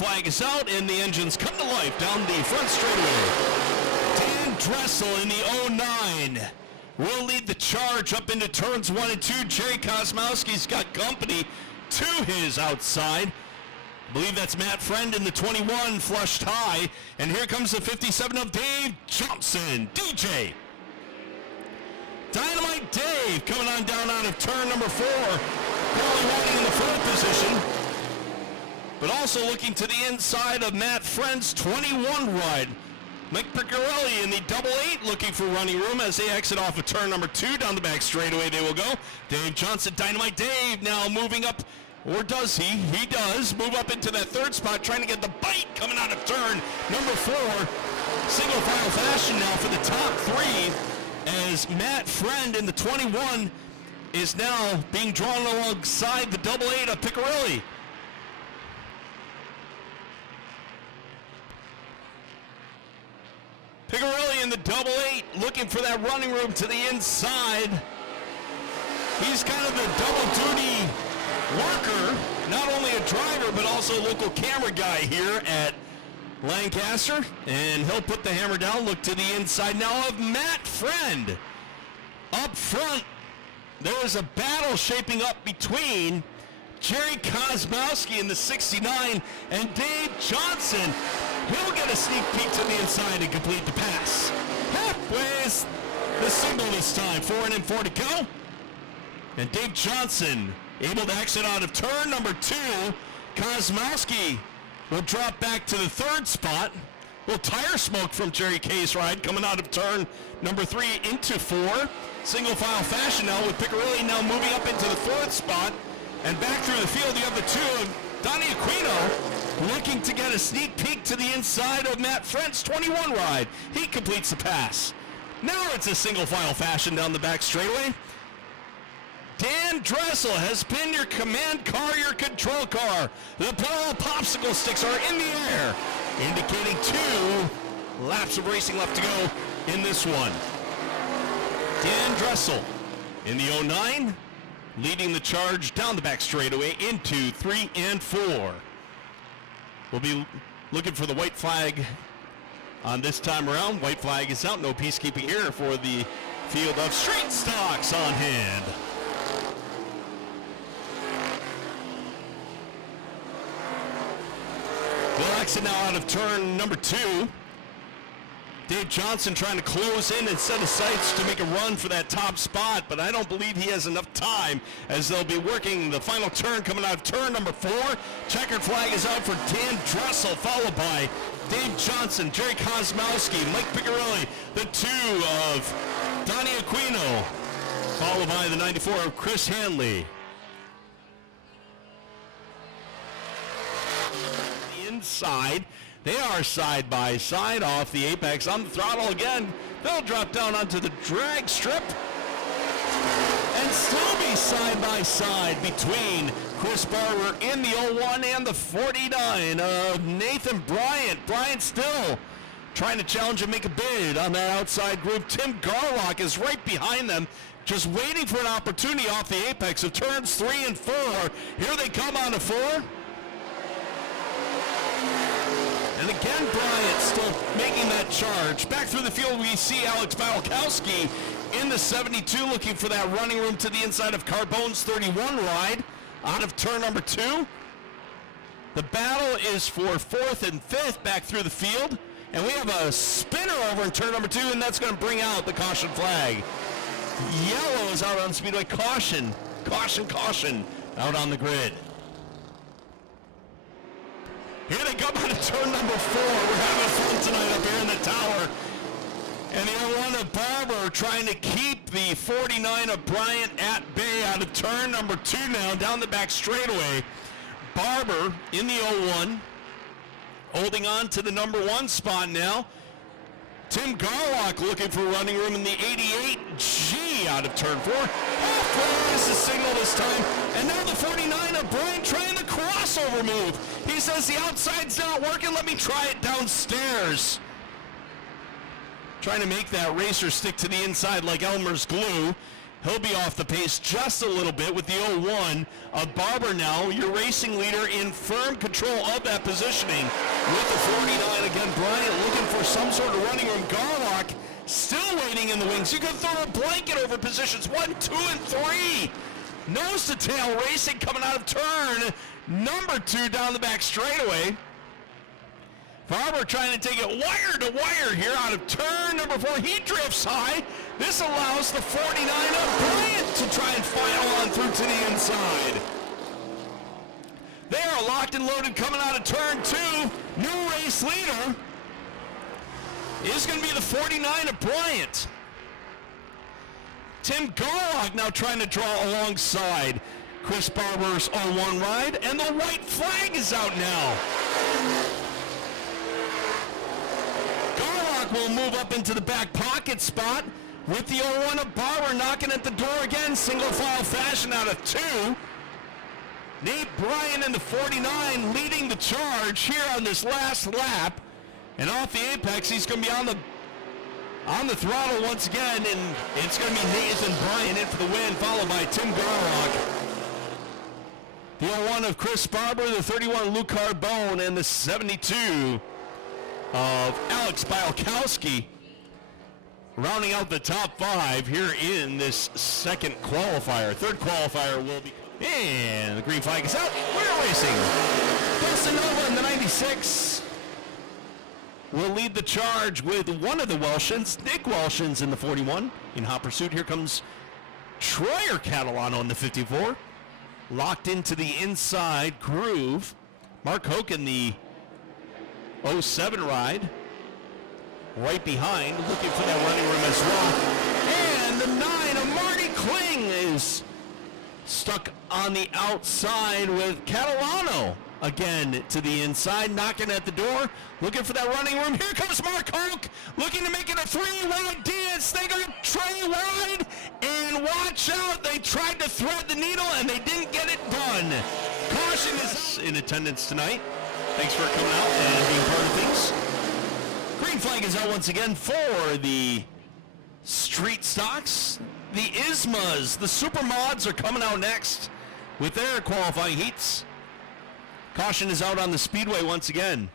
flag is out, and the engines come to life down the front straightaway. Dan Dressel in the 09 will lead the charge up into turns 1 and 2. Jerry Kosmowski's got company to his outside. I believe that's Matt Friend in the 21, flushed high. And here comes the 57 of Dave Johnson, DJ. Dynamite Dave coming on down out of turn number 4. Currently riding in the 4th position. But also looking to the inside of Matt Friend's 21 ride. Mike Piccarelli in the 88 looking for running room as they exit off of turn number 2. Down the back straightaway they will go. Dave Johnson, Dynamite Dave now moving up. Or does he? He does move up into that 3rd spot, trying to get the bite coming out of turn number 4. Single file fashion now for the top 3 as Matt Friend in the 21 is now being drawn alongside the 88 of Piccarelli. Piccarelli in the 88 looking for that running room to the inside. He's kind of the double duty worker, not only a driver, but also a local camera guy here at Lancaster. And he'll put the hammer down, look to the inside now of Matt Friend. Up front, there's a battle shaping up between Jerry Kosmowski in the 69 and Dave Johnson. He'll get a sneak peek to the inside and complete the pass. Halfway is the signal this time, 4 and 4 to go. And Dave Johnson able to exit out of turn number 2. Kosmowski will drop back to the 3rd spot. Little tire smoke from Jerry K's ride coming out of turn number 3 into 4. Single file fashion now with Piccarelli now moving up into the 4th spot. And back through the field you have the 2 of Donnie Aquino looking to get a sneak peek to the inside of Matt Friend's 21 ride. He completes the pass. Now it's a single file fashion down the back straightaway. Dan Dressel has been your command car, your control car. The ball popsicle sticks are in the air, indicating 2 laps of racing left to go in this one. Dan Dressel in the 09, leading the charge down the back straightaway into 3 and 4. We'll be looking for the white flag on this time around. White flag is out, no peacekeeping here for the field of straight stocks on hand. We'll exit now out of turn number 2. Dave Johnson trying to close in and set his sights to make a run for that top spot, but I don't believe he has enough time as they'll be working the final turn coming out of turn number 4. Checkered flag is out for Dan Dressel, followed by Dave Johnson, Jerry Kosmowski, Mike Piccarelli, the 2 of Donnie Aquino, followed by the 94 of Chris Hanley. Inside, they are side by side off the apex on the throttle again. They'll drop down onto the drag strip and still be side by side between Chris Barber in the 01 and the 49 of Nathan Bryant. Bryant still trying to challenge and make a bid on that outside group. Tim Garlock is right behind them, just waiting for an opportunity off the apex of turns 3 and 4. Here they come on to 4. And again, Bryant still making that charge. Back through the field, we see Alex Balakowski in the 72 looking for that running room to the inside of Carbone's 31 ride out of turn number 2. The battle is for 4th and 5th back through the field. And we have a spinner over in turn number 2, and that's going to bring out the caution flag. Yellow is out on speedway. Caution, caution, caution out on the grid. Here they come out of turn number 4. We're having fun tonight up here in the tower. And the 01 of Barber trying to keep the 49 of Bryant at bay out of turn number 2 now, down the back straightaway. Barber in the 01, holding on to the number 1 spot now. Tim Garlock looking for running room in the 88G out of turn 4. Halfway is the signal this time. And now the 49 of Bryant trying the crossover move. He says the outside's not working, let me try it downstairs. Trying to make that racer stick to the inside like Elmer's glue. He'll be off the pace just a little bit with the 0-1 of Barber now, your racing leader in firm control of that positioning. With the 49 again, Bryant looking for some sort of running room. Garlock still waiting in the wings. You can throw a blanket over positions 1, 2, and 3. Nose to tail racing coming out of turn number 2 down the back straightaway. Barber trying to take it wire to wire here out of turn number 4. He drifts high. This allows the 49 of Bryant to try and file on through to the inside. They are locked and loaded coming out of turn 2. New race leader is going to be the 49 of Bryant. Tim Garlock now trying to draw alongside Chris Barber's 0-1 ride, and the white flag is out now. Garlock will move up into the back pocket spot with the 0-1 of Barber knocking at the door again, single file fashion out of 2. Nate Bryan and the 49 leading the charge here on this last lap. And off the apex, he's going to be on the throttle once again, and it's going to be Nathan Bryan in for the win, followed by Tim Garlock. The 0-1 of Chris Barber, the 31 Luke Carbone, and the 72 of Alex Bielkowski, rounding out the top 5 here in this second qualifier. Third qualifier will be, and the green flag is out. We're racing. Dustin Nova in the 96 will lead the charge with one of the Welshans, Nick Welshans in the 41. In hot pursuit, here comes Troyer Catalano in the 54. Locked into the inside groove. Mark Hoke in the 07 ride. Right behind, looking for that running room as well. And the 9 of Marty Kling is stuck on the outside with Catalano again to the inside, knocking at the door, looking for that running room. Here comes Mark Hoke, looking to make it a 3-wide dance. They go tray wide, and watch out, they tried to thread the needle, and they didn't get it done. Caution is in attendance tonight. Thanks for coming out and being part of things. Green flag is out once again for the street stocks. The ISMAs, the super mods, are coming out next with their qualifying heats. Caution is out on the speedway once again.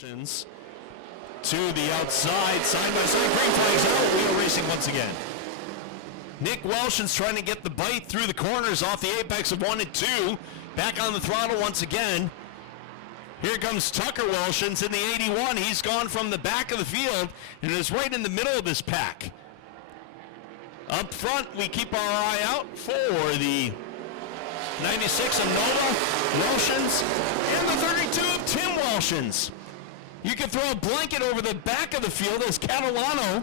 To the outside, side by side, green flags out. We are racing once again. Nick Welshans trying to get the bite through the corners off the apex of 1 and 2. Back on the throttle once again. Here comes Tucker Welshans in the 81. He's gone from the back of the field and is right in the middle of this pack. Up front, we keep our eye out for the 96 of Nova Welshans and the 32 of Tim Welshans. You can throw a blanket over the back of the field as Catalano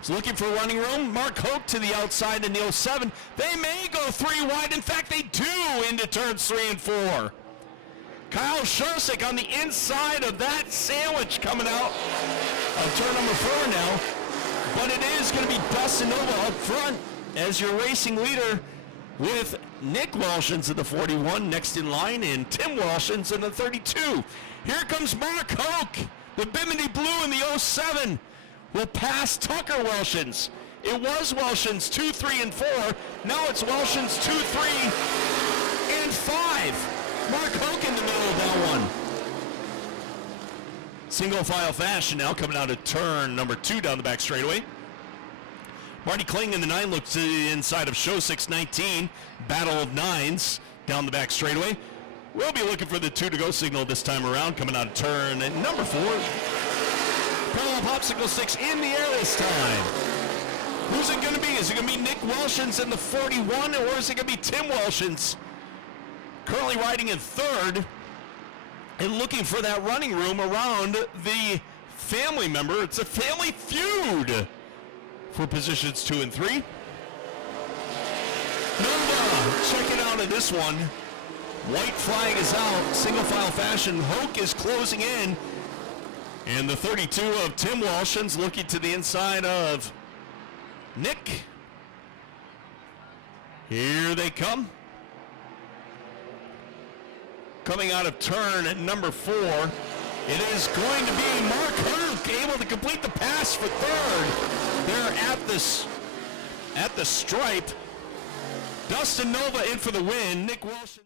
is looking for running room. Mark Hoke to the outside in the 07. They may go 3 wide. In fact, they do into turns 3 and 4. Kyle Shosik on the inside of that sandwich coming out of turn number 4 now. But it is going to be Dustin Nova up front as your racing leader with Nick Welshans in the 41 next in line and Tim Welshans in the 32. Here comes Mark Hoke. The Bimini Blue in the 07 will pass Tucker Welshans. It was Welshans 2, 3, and 4. Now it's Welshans 2, 3, and 5. Mark Hoke in the middle of that one. Single file fashion now coming out of turn number 2 down the back straightaway. Marty Kling in the 9 looks to the inside of Show 19. Battle of 9s down the back straightaway. We'll be looking for the 2 to go signal this time around coming out of turn number 4. Parallel popsicle sticks in the air this time. Who's it going to be? Is it going to be Nick Welshans in the 41 or is it going to be Tim Welshans? Currently riding in 3rd. And looking for that running room around the family member. It's a family feud for positions 2 and 3. Nova, check it out in this one. White flag is out, single file fashion. Hoke is closing in. And the 32 of Tim Welshans looking to the inside of Nick. Here they come. Coming out of turn at number 4, it is going to be Mark Hoke. able to complete the pass for third. They're at the stripe. Dustin Nova in for the win. Nick Wilson.